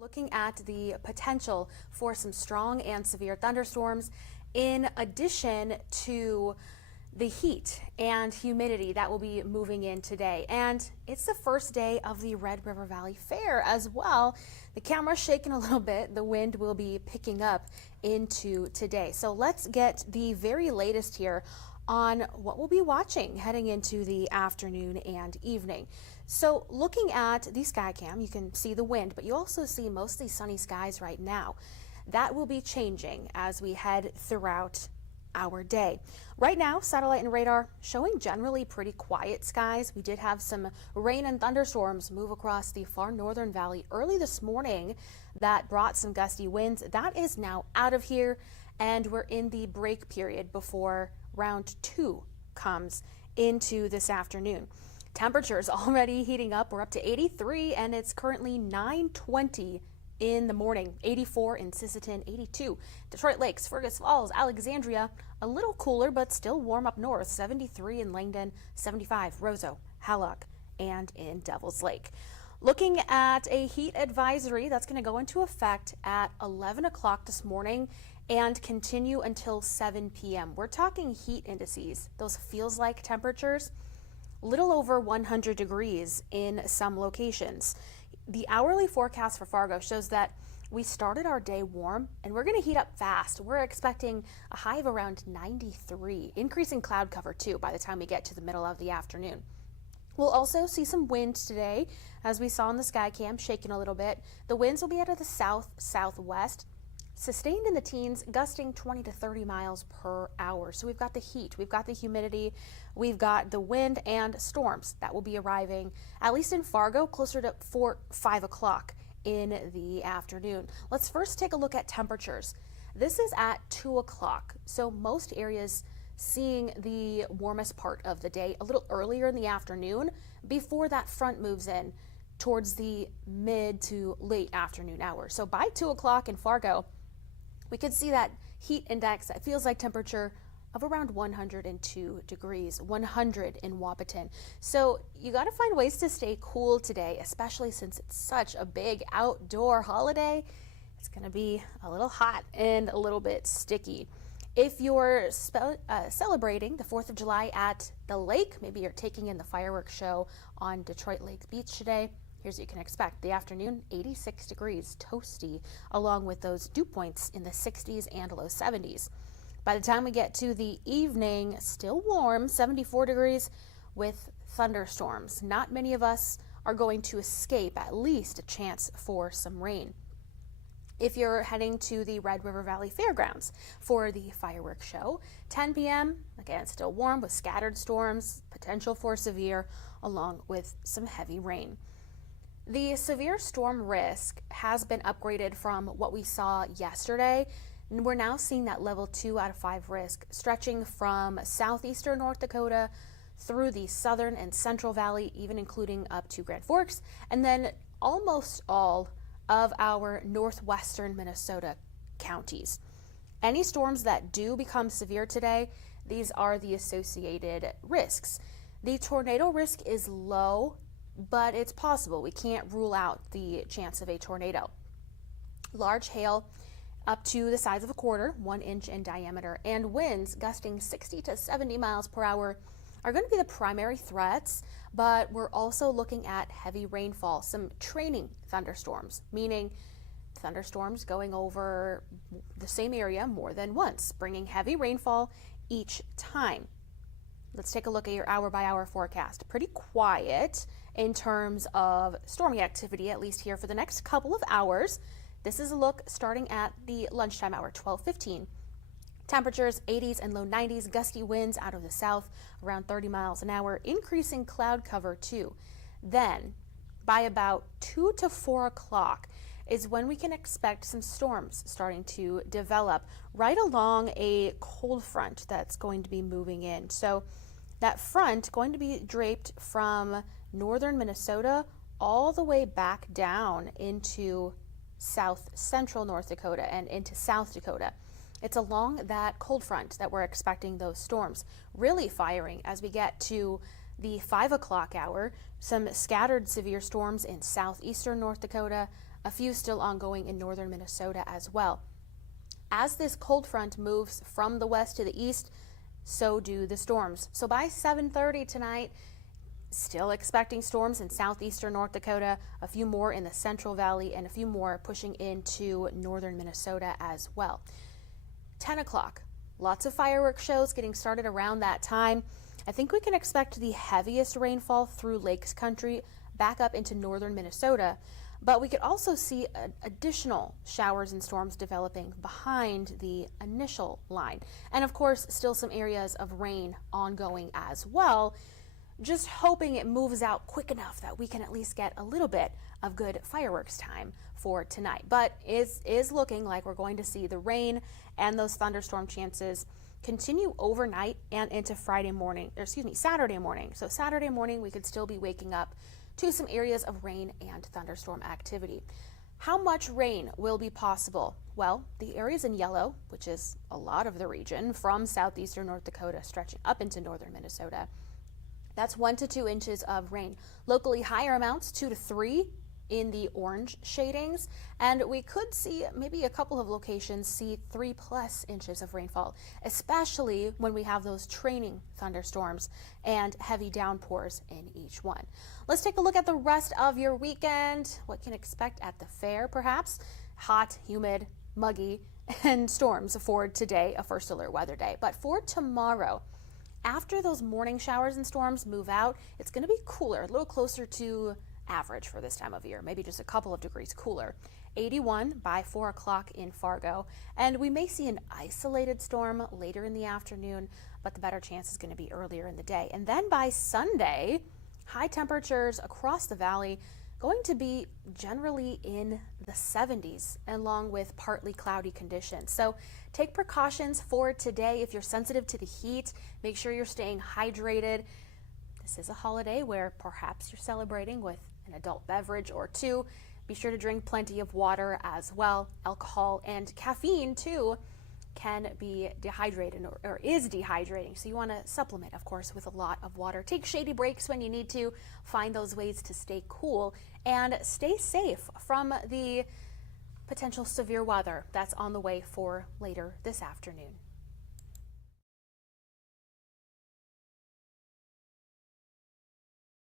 Looking at the potential for some strong and severe thunderstorms in addition to the heat and humidity that will be moving in today. And it's the first day of the Red River Valley Fair as well. The camera's shaking a little bit. The wind will be picking up into today. So let's get the very latest here on what we'll be watching heading into the afternoon and evening. So looking at the sky cam, you can see the wind, but you also see mostly sunny skies right now. That will be changing as we head throughout our day. Right now, satellite and radar showing generally pretty quiet skies. We did have some rain and thunderstorms move across the far northern valley early this morning that brought some gusty winds. That is now out of here, and we're in the break period before round 2 comes into this afternoon. Temperatures already heating up. We're up to 83 and it's currently 9:20 in the morning. 84 in Sisseton, 82 Detroit Lakes, Fergus Falls, Alexandria, a little cooler but still warm up north. 73 in Langdon, 75 Roseau, Hallock, and in Devil's Lake. Looking at a heat advisory that's going to go into effect at 11 o'clock this morning and continue until 7 p.m. We're talking heat indices, those feels like temperatures, little over 100 degrees in some locations. The hourly forecast for Fargo shows that we started our day warm and we're going to heat up fast. We're expecting a high of around 93, increasing cloud cover too by the time we get to the middle of the afternoon. We'll also see some wind today, as we saw in the sky cam, shaking a little bit. The winds will be out of the south-southwest, sustained in the teens, gusting 20 to 30 miles per hour. So we've got the heat, we've got the humidity, we've got the wind and storms that will be arriving, at least in Fargo, closer to 5 o'clock in the afternoon. Let's first take a look at temperatures. This is at 2 o'clock, so most areas seeing the warmest part of the day a little earlier in the afternoon before that front moves in towards the mid to late afternoon hours. So by 2 o'clock in Fargo, we could see that heat index that feels like temperature of around 102 degrees, 100 in Wapaton. So you got to find ways to stay cool today, especially since it's such a big outdoor holiday. It's going to be a little hot and a little bit sticky. If you're celebrating the 4th of July at the lake, maybe you're taking in the fireworks show on Detroit Lake Beach today, here's what you can expect. The afternoon, 86 degrees, toasty, along with those dew points in the 60s and low 70s. By the time we get to the evening, still warm, 74 degrees with thunderstorms. Not many of us are going to escape at least a chance for some rain. If you're heading to the Red River Valley Fairgrounds for the fireworks show, 10 p.m., again, still warm with scattered storms, potential for severe, along with some heavy rain. The severe storm risk has been upgraded from what we saw yesterday. And we're now seeing that level 2 out of 5 risk stretching from southeastern North Dakota through the southern and central valley, even including up to Grand Forks, and then almost all of our northwestern Minnesota counties. Any storms that do become severe today, these are the associated risks. The tornado risk is low, but it's possible. We can't rule out the chance of a tornado. Large hail up to the size of a quarter, 1 inch in diameter, and winds gusting 60 to 70 miles per hour are going to be the primary threats, but we're also looking at heavy rainfall, some training thunderstorms, meaning thunderstorms going over the same area more than once, bringing heavy rainfall each time. Let's take a look at your hour-by-hour forecast. Pretty quiet in terms of storming activity, at least here for the next couple of hours. This is a look starting at the lunchtime hour, 12:15. Temperatures 80s and low 90s, gusty winds out of the south around 30 miles an hour, increasing cloud cover too. Then by about 2 to 4 o'clock is when we can expect some storms starting to develop right along a cold front that's going to be moving in. So that front going to be draped from northern Minnesota all the way back down into south central North Dakota and into South Dakota. It's along that cold front that we're expecting those storms really firing as we get to the 5 o'clock hour. Some scattered severe storms in southeastern North Dakota, a few still ongoing in northern Minnesota as well. As this cold front moves from the west to the east, so do the storms. So by 7:30 tonight, still expecting storms in southeastern North Dakota, a few more in the Central Valley, and a few more pushing into northern Minnesota as well. 10 o'clock, lots of fireworks shows getting started around that time. I think we can expect the heaviest rainfall through Lakes Country back up into northern Minnesota, but we could also see additional showers and storms developing behind the initial line. And of course, still some areas of rain ongoing as well. Just hoping it moves out quick enough that we can at least get a little bit of good fireworks time for tonight. But it is looking like we're going to see the rain and those thunderstorm chances continue overnight and into Saturday morning. So Saturday morning, we could still be waking up to some areas of rain and thunderstorm activity. How much rain will be possible? Well, the areas in yellow, which is a lot of the region from southeastern North Dakota stretching up into northern Minnesota, that's 1 to 2 inches of rain. Locally higher amounts, 2 to 3 in the orange shadings, and we could see maybe a couple of locations see 3+ inches of rainfall, especially when we have those training thunderstorms and heavy downpours in each one. Let's take a look at the rest of your weekend. What you can expect at the fair, perhaps? Hot, humid, muggy, and storms for today, a first alert weather day. But for tomorrow, after those morning showers and storms move out, it's going to be cooler, a little closer to average for this time of year, maybe just a couple of degrees cooler. 81 by 4 o'clock in Fargo, and we may see an isolated storm later in the afternoon, but the better chance is going to be earlier in the day. And then by Sunday, high temperatures across the valley going to be generally in the 70s, along with partly cloudy conditions. So take precautions for today. If you're sensitive to the heat, make sure you're staying hydrated. This is a holiday where perhaps you're celebrating with an adult beverage or two. Be sure to drink plenty of water as well. Alcohol and caffeine too can be dehydrating or is dehydrating. So you want to supplement, of course, with a lot of water. Take shady breaks when you need to. Find those ways to stay cool and stay safe from the potential severe weather that's on the way for later this afternoon.